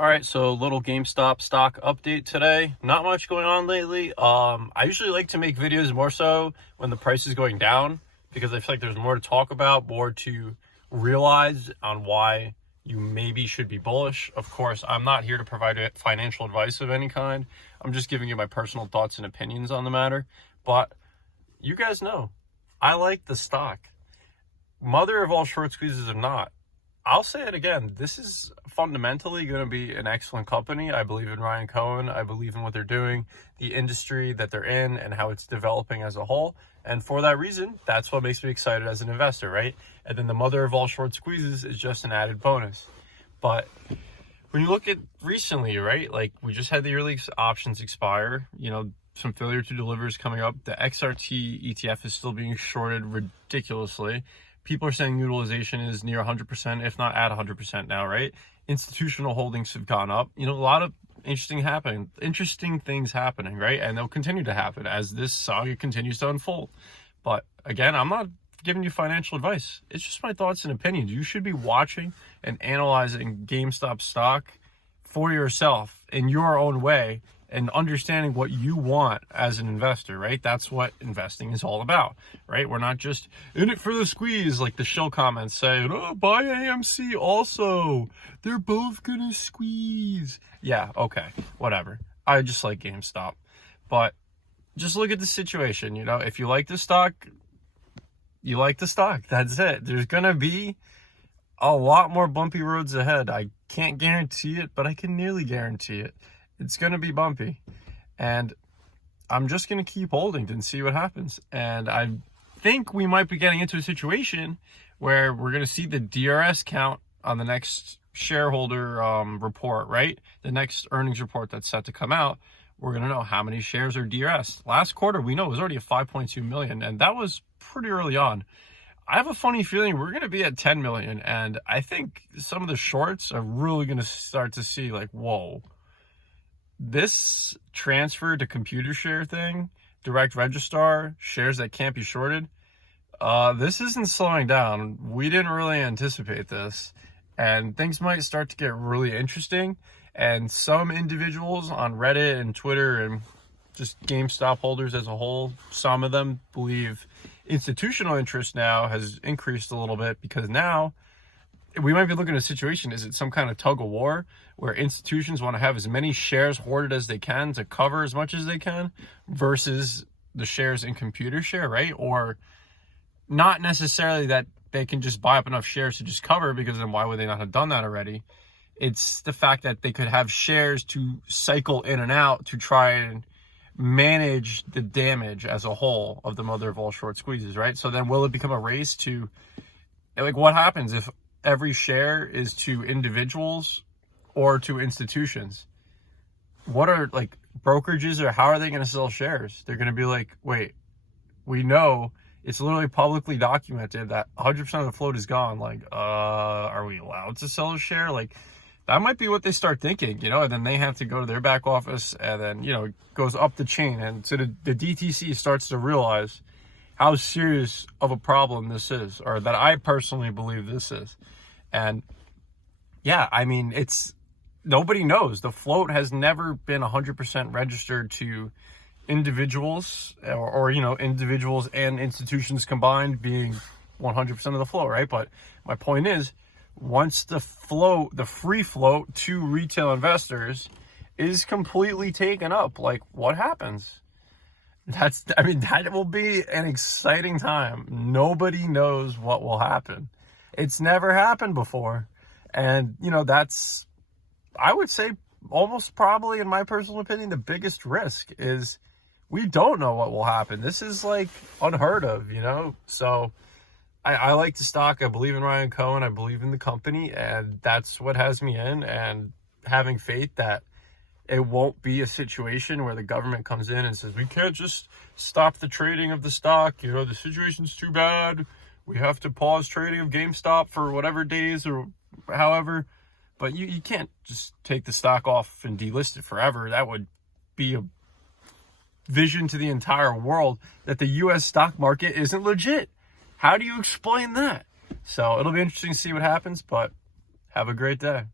All right, so little GameStop stock update today. Not much going on lately. I usually like to make videos more so when the price is going down because I feel like there's more to talk about, more to realize on why you maybe should be bullish. Of course, I'm not here to provide financial advice of any kind. I'm just giving you my personal thoughts and opinions on the matter. But you guys know, I like the stock. Mother of all short squeezes or not, I'll say it again. This is fundamentally going to be an excellent company. I believe in Ryan Cohen. I believe in what they're doing, the industry that they're in, and how it's developing as a whole. And for that reason, that's what makes me excited as an investor, right? And then the mother of all short squeezes is just an added bonus. But when you look at recently, right, like we just had the early options expire, some failure to deliver is coming up. The XRT ETF is still being shorted ridiculously. People are saying utilization is near 100%, if not at 100% now, right? Institutional holdings have gone up. A lot of interesting things happening, right? And they'll continue to happen as this saga continues to unfold. But again, I'm not giving you financial advice. It's just my thoughts and opinions. You should be watching and analyzing GameStop stock for yourself in your own way and understanding what you want as an investor, right? That's what investing is all about, right? We're not just in it for the squeeze, like the shill comments say, oh, buy AMC also. They're both gonna squeeze. Yeah, okay, whatever. I just like GameStop. But just look at the situation, if you like the stock, you like the stock. That's it. There's gonna be a lot more bumpy roads ahead. I can't guarantee it, but I can nearly guarantee it. It's going to be bumpy, and I'm just going to keep holding and see what happens. And I think we might be getting into a situation where we're going to see the DRS count on the next shareholder report, right? The next earnings report that's set to come out. We're going to know how many shares are DRS. Last quarter, we know it was already at 5.2 million, and that was pretty early on. I have a funny feeling we're going to be at 10 million, and I think some of the shorts are really going to start to see like, whoa, this transfer to Computershare thing, direct registrar, shares that can't be shorted, this isn't slowing down. We didn't really anticipate this, and things might start to get really interesting. And some individuals on Reddit and Twitter and just GameStop holders as a whole, some of them believe institutional interest now has increased a little bit because now we might be looking at a situation. Is it some kind of tug of war where institutions want to have as many shares hoarded as they can to cover as much as they can versus the shares in Computershare, right? Or not necessarily that they can just buy up enough shares to just cover, because then why would they not have done that already? It's the fact that they could have shares to cycle in and out to try and manage the damage as a whole of the mother of all short squeezes, right? So then will it become a race to, like, what happens if every share is to individuals or to institutions? What are, like, brokerages, or how are they going to sell shares? They're going to be like, wait, we know it's literally publicly documented that 100% of the float is gone. Like, are we allowed to sell a share? Like, that might be what they start thinking, and then they have to go to their back office, and then, it goes up the chain. And so the DTC starts to realize how serious of a problem this is, or that I personally believe this is. And yeah, I mean, nobody knows. The float has never been 100% registered to individuals or individuals and institutions combined being 100% of the float, right? But my point is, once the free float to retail investors is completely taken up, like, what happens? That will be an exciting time. Nobody knows what will happen. It's never happened before. And, that's, I would say, almost probably, in my personal opinion, the biggest risk is we don't know what will happen. This is, like, unheard of, So I like the stock. I believe in Ryan Cohen. I believe in the company. And that's what has me in, and having faith that it won't be a situation where the government comes in and says, we can't just stop the trading of the stock. The situation's too bad. We have to pause trading of GameStop for whatever days or however. But you can't just take the stock off and delist it forever. That would be a vision to the entire world that the U.S. stock market isn't legit. How do you explain that? So it'll be interesting to see what happens, but have a great day.